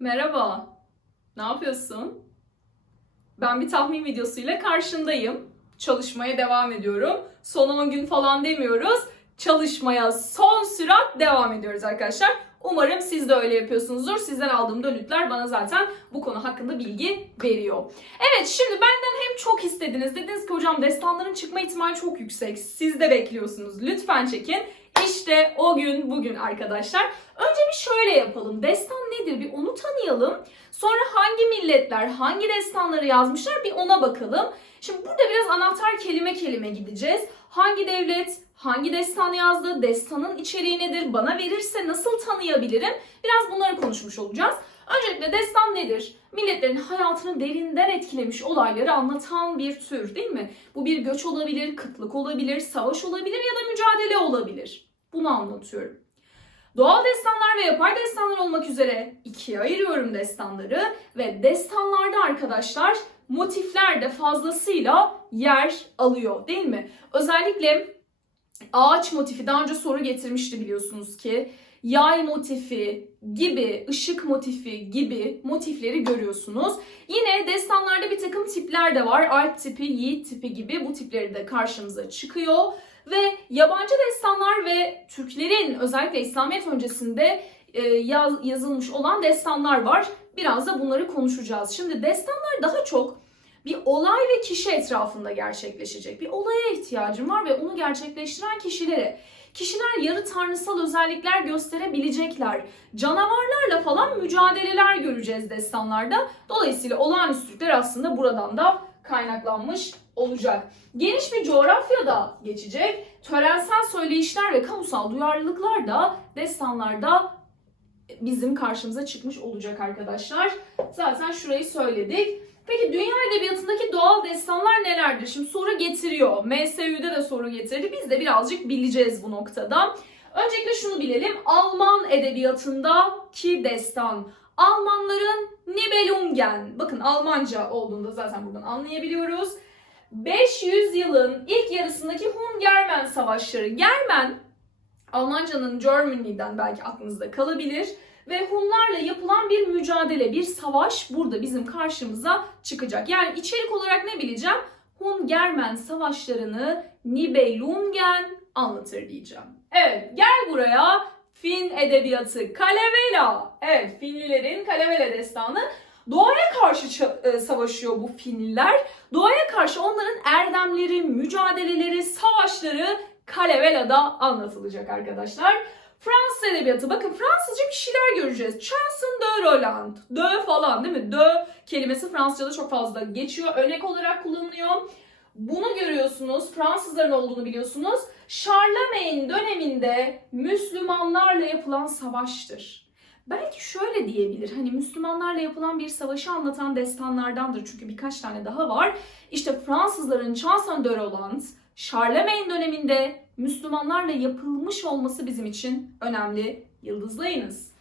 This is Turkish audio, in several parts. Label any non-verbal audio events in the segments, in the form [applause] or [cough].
Merhaba. Ne yapıyorsun? Ben bir tahmin videosuyla karşındayım. Çalışmaya devam ediyorum. Son 10 gün falan demiyoruz. Çalışmaya son sürat devam ediyoruz arkadaşlar. Umarım siz de öyle yapıyorsunuzdur. Sizden aldığım dönütler bana zaten bu konu hakkında bilgi veriyor. Evet şimdi benden hem çok istediniz. Dediniz ki hocam destanların çıkma ihtimali çok yüksek. Siz de bekliyorsunuz. Lütfen çekin. İşte o gün bugün arkadaşlar. Önce bir şöyle yapalım. Destan nedir bir onu tanıyalım. Sonra hangi milletler hangi destanları yazmışlar bir ona bakalım. Şimdi burada biraz anahtar kelime kelime gideceğiz. Hangi devlet hangi destan yazdı, destanın içeriği nedir, bana verirse nasıl tanıyabilirim? Biraz bunları konuşmuş olacağız. Öncelikle destan nedir? Milletlerin hayatını derinden etkilemiş olayları anlatan bir tür değil mi? Bu bir göç olabilir, kıtlık olabilir, savaş olabilir ya da mücadele olabilir. Bunu anlatıyorum. Doğal destanlar ve yapay destanlar olmak üzere ikiye ayırıyorum destanları ve destanlarda arkadaşlar motifler de fazlasıyla yer alıyor değil mi? Özellikle ağaç motifi daha önce soru getirmişti biliyorsunuz ki yay motifi gibi, ışık motifi gibi motifleri görüyorsunuz. Yine destanlarda bir takım tipler de var. Alp tipi, yiğit tipi gibi bu tipleri de karşımıza çıkıyor. Ve yabancı destanlar ve Türklerin özellikle İslamiyet öncesinde e, yaz, yazılmış olan destanlar var. Biraz da bunları konuşacağız. Şimdi destanlar daha çok bir olay ve kişi etrafında gerçekleşecek. Bir olaya ihtiyacım var ve onu gerçekleştiren kişilere. Kişiler yarı tanrısal özellikler gösterebilecekler. Canavarlarla falan mücadeleler göreceğiz destanlarda. Dolayısıyla olağanüstülükler aslında buradan da kaynaklanmış olacak. Geniş bir coğrafyada geçecek. Törensel söyleyişler ve kamusal duyarlılıklar da destanlarda bizim karşımıza çıkmış olacak arkadaşlar. Zaten şurayı söyledik. Peki dünya edebiyatındaki doğal destanlar nelerdir? Şimdi soru getiriyor. MSÜ'de de soru getirdi. Biz de birazcık bileceğiz bu noktada. Öncelikle şunu bilelim. Alman edebiyatındaki destan. Almanların Nibelungen. Bakın Almanca olduğunda zaten buradan anlayabiliyoruz. 500 yılın ilk yarısındaki Hun-Germen savaşları. Germen, Almancanın Germany'den belki aklınızda kalabilir. Ve Hunlarla yapılan bir mücadele, bir savaş burada bizim karşımıza çıkacak. Yani içerik olarak ne bileceğim? Hun-Germen savaşlarını Nibelungen anlatır diyeceğim. Evet gel buraya Fin edebiyatı Kalevala. Evet Finlilerin Kalevala destanı. Doğaya karşı e, savaşıyor bu Finliler. Doğaya karşı onların erdemleri, mücadeleleri, savaşları Kalevela'da anlatılacak arkadaşlar. Fransız edebiyatı. Bakın Fransızca bir şeyler göreceğiz. Chanson de Roland. De falan değil mi? De kelimesi Fransızca'da çok fazla geçiyor. Örnek olarak kullanılıyor. Bunu görüyorsunuz. Fransızların olduğunu biliyorsunuz. Charlemagne döneminde Müslümanlarla yapılan savaştır. Belki şöyle diyebilir. Hani Müslümanlarla yapılan bir savaşı anlatan destanlardandır. Çünkü birkaç tane daha var. İşte Fransızların Chanson de Roland, Charlemagne döneminde Müslümanlarla yapılmış olması bizim için önemli. Yıldızlayınız.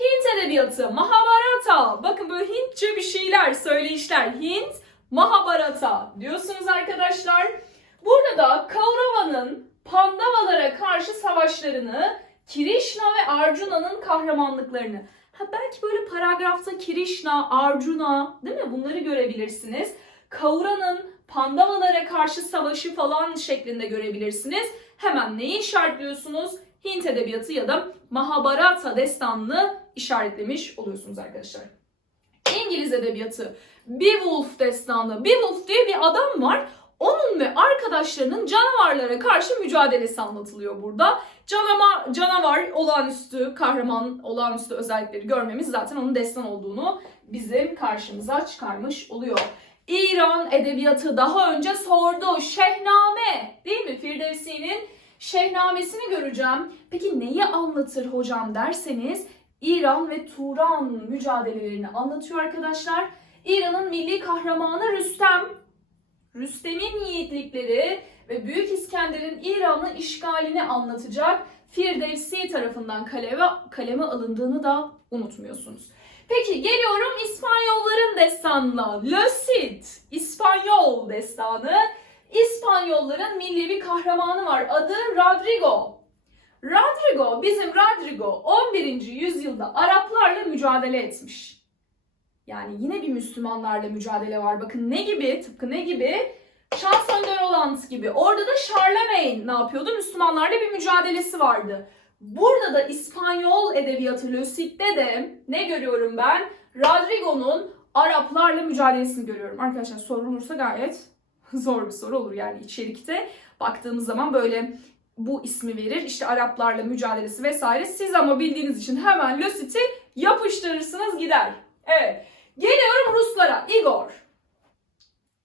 Hint edebiyatı, Mahabharata. Bakın böyle Hintçe bir şeyler, söyleyişler. Hint, Mahabharata diyorsunuz arkadaşlar. Burada da Kaurava'nın Pandavalara karşı savaşlarını, Krishna ve Arjuna'nın kahramanlıklarını. Ha belki böyle paragrafta Krishna, Arjuna değil mi? Bunları görebilirsiniz. Kaura'nın Pandavalara karşı savaşı falan şeklinde görebilirsiniz. Hemen neyi işaretliyorsunuz? Hint edebiyatı ya da Mahabharata destanını işaretlemiş oluyorsunuz arkadaşlar. İngiliz edebiyatı Beowulf destanı. Beowulf diye bir adam var. Onun ve arkadaşlarının canavarlara karşı mücadelesi anlatılıyor burada. Canavar, canavar olağanüstü, kahraman olağanüstü özellikleri görmemiz zaten onun destan olduğunu bizim karşımıza çıkarmış oluyor. İran edebiyatı daha önce sordu. Şehname değil mi? Firdevsi'nin Şehnamesini göreceğim. Peki neyi anlatır hocam derseniz İran ve Turan mücadelelerini anlatıyor arkadaşlar. İran'ın milli kahramanı Rüstem. Rüstem'in yiğitlikleri ve Büyük İskender'in İran'ı işgalini anlatacak Firdevsi tarafından kaleme, kaleme alındığını da unutmuyorsunuz. Peki geliyorum İspanyolların destanına. Le Cid, İspanyol destanı. İspanyolların milli bir kahramanı var. Adı Rodrigo. Rodrigo, bizim Rodrigo 11. yüzyılda Araplarla mücadele etmiş. Yani yine bir Müslümanlarla mücadele var. Bakın ne gibi? Tıpkı ne gibi? Şans Önder Oland gibi. Orada da Charlemagne ne yapıyordu? Müslümanlarla bir mücadelesi vardı. Burada da İspanyol edebiyatı Le Cid'de de ne görüyorum ben? Rodrigo'nun Araplarla mücadelesini görüyorum. Arkadaşlar soru olursa gayet [laughs] zor bir soru olur yani içerikte. Baktığımız zaman böyle bu ismi verir. İşte Araplarla mücadelesi vesaire. Siz ama bildiğiniz için hemen Le Cid'i yapıştırırsınız gider. Evet. Geliyorum Ruslara. Igor.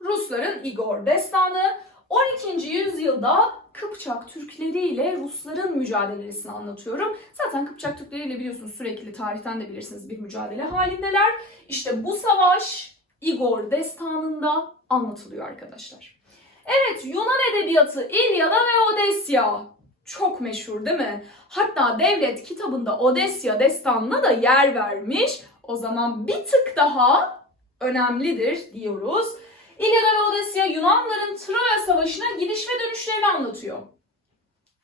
Rusların Igor destanı 12. yüzyılda Kıpçak Türkleri ile Rusların mücadelesini anlatıyorum. Zaten Kıpçak Türkleri ile biliyorsunuz sürekli tarihten de bilirsiniz bir mücadele halindeler. İşte bu savaş Igor destanında anlatılıyor arkadaşlar. Evet Yunan edebiyatı İlyada ve Odesya çok meşhur değil mi? Hatta devlet kitabında Odesya destanına da yer vermiş. O zaman bir tık daha önemlidir diyoruz. İlyada ve Odesya Yunanların Troya Savaşı'na gidiş ve dönüşlerini anlatıyor.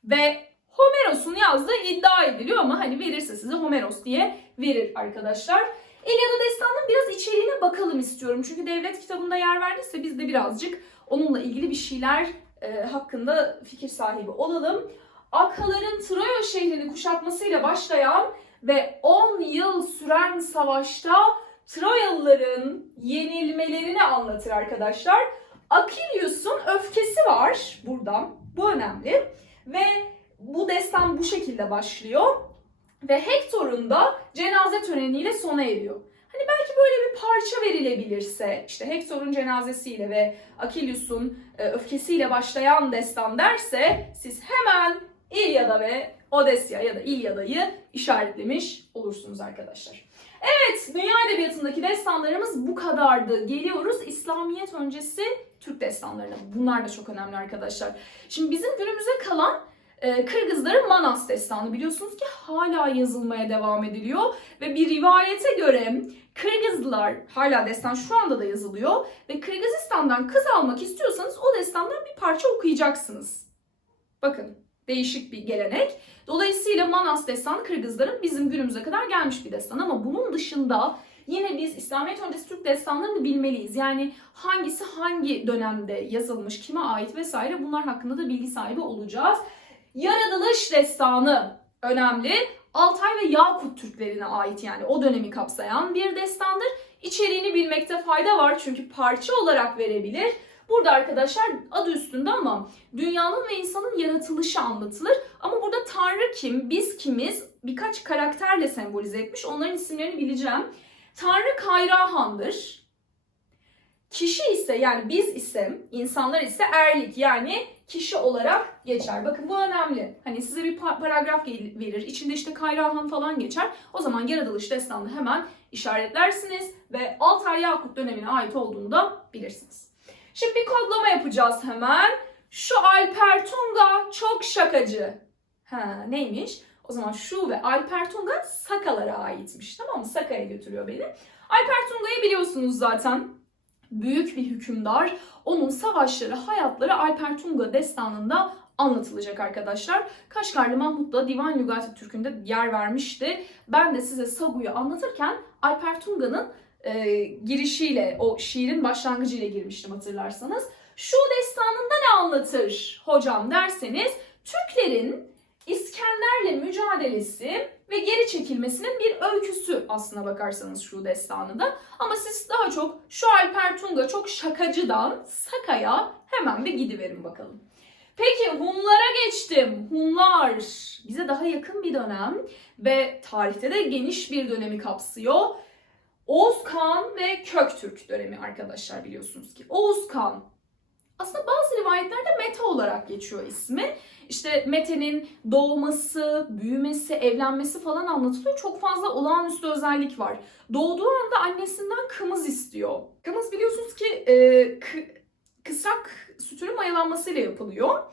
Ve Homeros'un yazdığı iddia ediliyor ama hani verirse size Homeros diye verir arkadaşlar. İlyada Destanı'nın biraz içeriğine bakalım istiyorum. Çünkü devlet kitabında yer verdiyse biz de birazcık onunla ilgili bir şeyler e, hakkında fikir sahibi olalım. Akaların Troya şehrini kuşatmasıyla başlayan ve 10 yıl süren savaşta Troyalıların yenilmelerini anlatır arkadaşlar. Akilius'un öfkesi var buradan. Bu önemli. Ve bu destan bu şekilde başlıyor. Ve Hektor'un da cenaze töreniyle sona eriyor. Hani belki böyle bir parça verilebilirse, işte Hektor'un cenazesiyle ve Akilius'un e, öfkesiyle başlayan destan derse siz hemen İlyada ve Odesya ya da İlyada'yı işaretlemiş olursunuz arkadaşlar. Evet, dünya edebiyatındaki destanlarımız bu kadardı. Geliyoruz İslamiyet öncesi Türk destanlarına. Bunlar da çok önemli arkadaşlar. Şimdi bizim günümüze kalan e, Kırgızların Manas destanı biliyorsunuz ki hala yazılmaya devam ediliyor. Ve bir rivayete göre Kırgızlılar, hala destan şu anda da yazılıyor. Ve Kırgızistan'dan kız almak istiyorsanız o destandan bir parça okuyacaksınız. Bakın değişik bir gelenek. Dolayısıyla Manas destanı Kırgızların bizim günümüze kadar gelmiş bir destan ama bunun dışında yine biz İslamiyet öncesi Türk destanlarını bilmeliyiz. Yani hangisi hangi dönemde yazılmış, kime ait vesaire bunlar hakkında da bilgi sahibi olacağız. Yaratılış destanı önemli. Altay ve Yakut Türklerine ait yani o dönemi kapsayan bir destandır. İçeriğini bilmekte fayda var çünkü parça olarak verebilir. Burada arkadaşlar adı üstünde ama dünyanın ve insanın yaratılışı anlatılır. Ama burada Tanrı kim, biz kimiz birkaç karakterle sembolize etmiş. Onların isimlerini bileceğim. Tanrı Kayrahan'dır. Kişi ise yani biz ise, insanlar ise erlik yani kişi olarak geçer. Bakın bu önemli. Hani size bir pa- paragraf verir. İçinde işte Kayrahan falan geçer. O zaman yaratılış destanını hemen işaretlersiniz ve Altay Yakut dönemine ait olduğunu da bilirsiniz. Şimdi bir kodlama yapacağız hemen. Şu Alper Tunga çok şakacı. Ha neymiş? O zaman şu ve Alper Tunga Sakalara aitmiş. Tamam mı? Saka'ya götürüyor beni. Alper Tunga'yı biliyorsunuz zaten. Büyük bir hükümdar. Onun savaşları, hayatları Alper Tunga destanında anlatılacak arkadaşlar. Kaşgarlı Mahmut da Divan Lügati Türk'ünde yer vermişti. Ben de size Sagu'yu anlatırken Alper Tunga'nın e, girişiyle, o şiirin başlangıcıyla girmiştim hatırlarsanız. Şu destanında ne anlatır hocam derseniz Türklerin İskender'le mücadelesi ve geri çekilmesinin bir öyküsü aslına bakarsanız şu destanı da. Ama siz daha çok şu Alper Tunga çok şakacıdan Saka'ya hemen bir gidiverin bakalım. Peki Hunlara geçtim. Hunlar bize daha yakın bir dönem ve tarihte de geniş bir dönemi kapsıyor. Oğuz ve Köktürk dönemi arkadaşlar biliyorsunuz ki. Oğuz aslında bazı rivayetlerde Mete olarak geçiyor ismi. İşte Mete'nin doğması, büyümesi, evlenmesi falan anlatılıyor. Çok fazla olağanüstü özellik var. Doğduğu anda annesinden kımız istiyor. Kımız biliyorsunuz ki e, kı- kısrak sütünün mayalanmasıyla yapılıyor.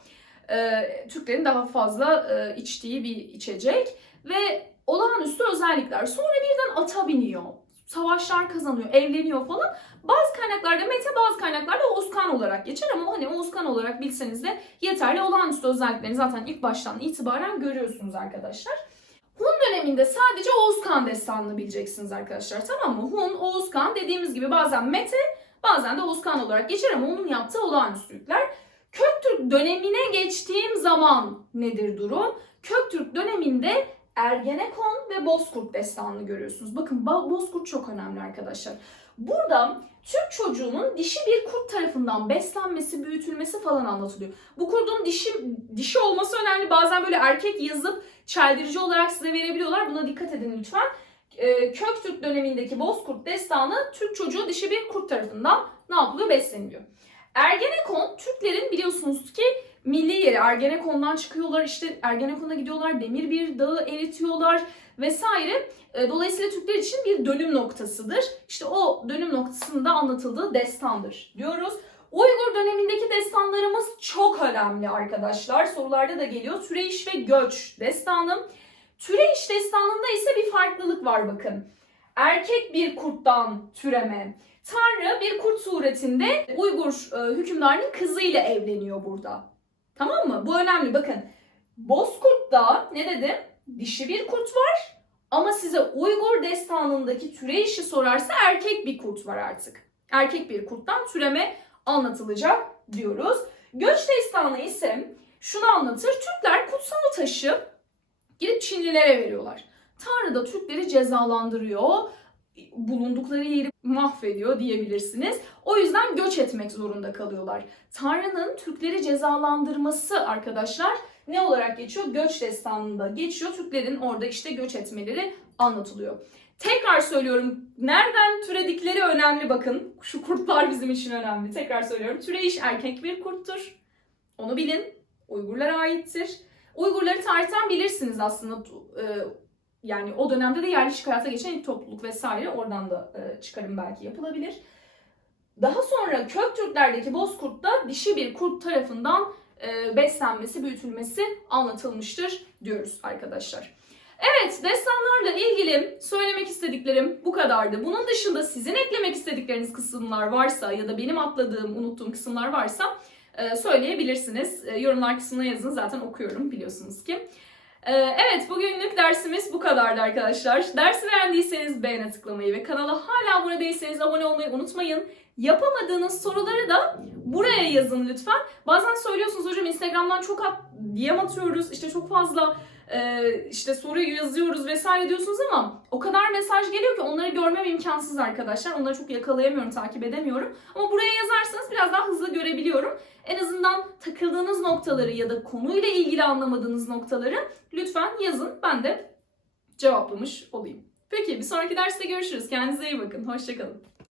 E, Türklerin daha fazla e, içtiği bir içecek ve olağanüstü özellikler. Sonra birden ata biniyor. Savaşlar kazanıyor, evleniyor falan. Bazı kaynaklarda Mete, bazı kaynaklarda Oğuzkan olarak geçer ama hani Oğuzkan olarak bilseniz de yeterli. Olağanüstü özelliklerini zaten ilk baştan itibaren görüyorsunuz arkadaşlar. Hun döneminde sadece Oğuz Kağan destanını bileceksiniz arkadaşlar tamam mı? Hun, Oğuz Kağan dediğimiz gibi bazen Mete bazen de Oğuz Kağan olarak geçer ama onun yaptığı olağanüstülükler. Köktürk dönemine geçtiğim zaman nedir durum? Köktürk döneminde Ergenekon ve Bozkurt destanını görüyorsunuz. Bakın Ba- Bozkurt çok önemli arkadaşlar. Burada Türk çocuğunun dişi bir kurt tarafından beslenmesi, büyütülmesi falan anlatılıyor. Bu kurdun dişi dişi olması önemli. Bazen böyle erkek yazıp çeldirici olarak size verebiliyorlar. Buna dikkat edin lütfen. Ee, Köktürk dönemindeki Bozkurt destanı Türk çocuğu dişi bir kurt tarafından ne yapılıyor? Besleniliyor. Ergenekon Türklerin biliyorsunuz ki yeri. Ergenekon'dan çıkıyorlar işte Ergenekon'a gidiyorlar. Demir bir dağı eritiyorlar vesaire. E, Dolayısıyla Türkler için bir dönüm noktasıdır. İşte o dönüm noktasında anlatıldığı destandır diyoruz. Uygur dönemindeki destanlarımız çok önemli arkadaşlar. Sorularda da geliyor. Türeyiş ve Göç destanı. Türeyiş destanında ise bir farklılık var bakın. Erkek bir kurttan türeme. Tanrı bir kurt suretinde Uygur e, hükümdarının kızıyla evleniyor burada. Tamam mı? Bu önemli. Bakın Bozkurt'ta ne dedim? Dişi bir kurt var ama size Uygur destanındaki türeyişi sorarsa erkek bir kurt var artık. Erkek bir kurttan türeme anlatılacak diyoruz. Göç destanı ise şunu anlatır. Türkler kutsal taşı gidip Çinlilere veriyorlar. Tanrı da Türkleri cezalandırıyor. Bulundukları yeri mahvediyor diyebilirsiniz. O yüzden göç etmek zorunda kalıyorlar. Tanrı'nın Türkleri cezalandırması arkadaşlar ne olarak geçiyor? Göç destanında geçiyor. Türklerin orada işte göç etmeleri anlatılıyor. Tekrar söylüyorum. Nereden türedikleri önemli bakın. Şu kurtlar bizim için önemli. Tekrar söylüyorum. Türeyiş erkek bir kurttur. Onu bilin. Uygurlara aittir. Uygurları tarihten bilirsiniz aslında. Yani o dönemde de yerleşik hayata geçen ilk topluluk vesaire oradan da e, çıkarım belki yapılabilir. Daha sonra Köktürklerdeki Bozkurt'ta dişi bir kurt tarafından e, beslenmesi, büyütülmesi anlatılmıştır diyoruz arkadaşlar. Evet, destanlarla ilgili söylemek istediklerim bu kadardı. Bunun dışında sizin eklemek istedikleriniz kısımlar varsa ya da benim atladığım, unuttuğum kısımlar varsa e, söyleyebilirsiniz. E, yorumlar kısmına yazın zaten okuyorum biliyorsunuz ki. E, evet, bugünlük dersimiz bu kadardı arkadaşlar. Dersi beğendiyseniz beğene tıklamayı ve kanala hala abone değilseniz abone olmayı unutmayın. Yapamadığınız soruları da buraya yazın lütfen. Bazen söylüyorsunuz hocam Instagram'dan çok at, DM atıyoruz. işte çok fazla e, işte soruyu yazıyoruz vesaire diyorsunuz ama o kadar mesaj geliyor ki onları görmem imkansız arkadaşlar. Onları çok yakalayamıyorum, takip edemiyorum. Ama buraya yazarsanız biraz daha hızlı görebiliyorum. En azından takıldığınız noktaları ya da konuyla ilgili anlamadığınız noktaları lütfen yazın. Ben de cevaplamış olayım. Peki bir sonraki derste görüşürüz. Kendinize iyi bakın. Hoşçakalın.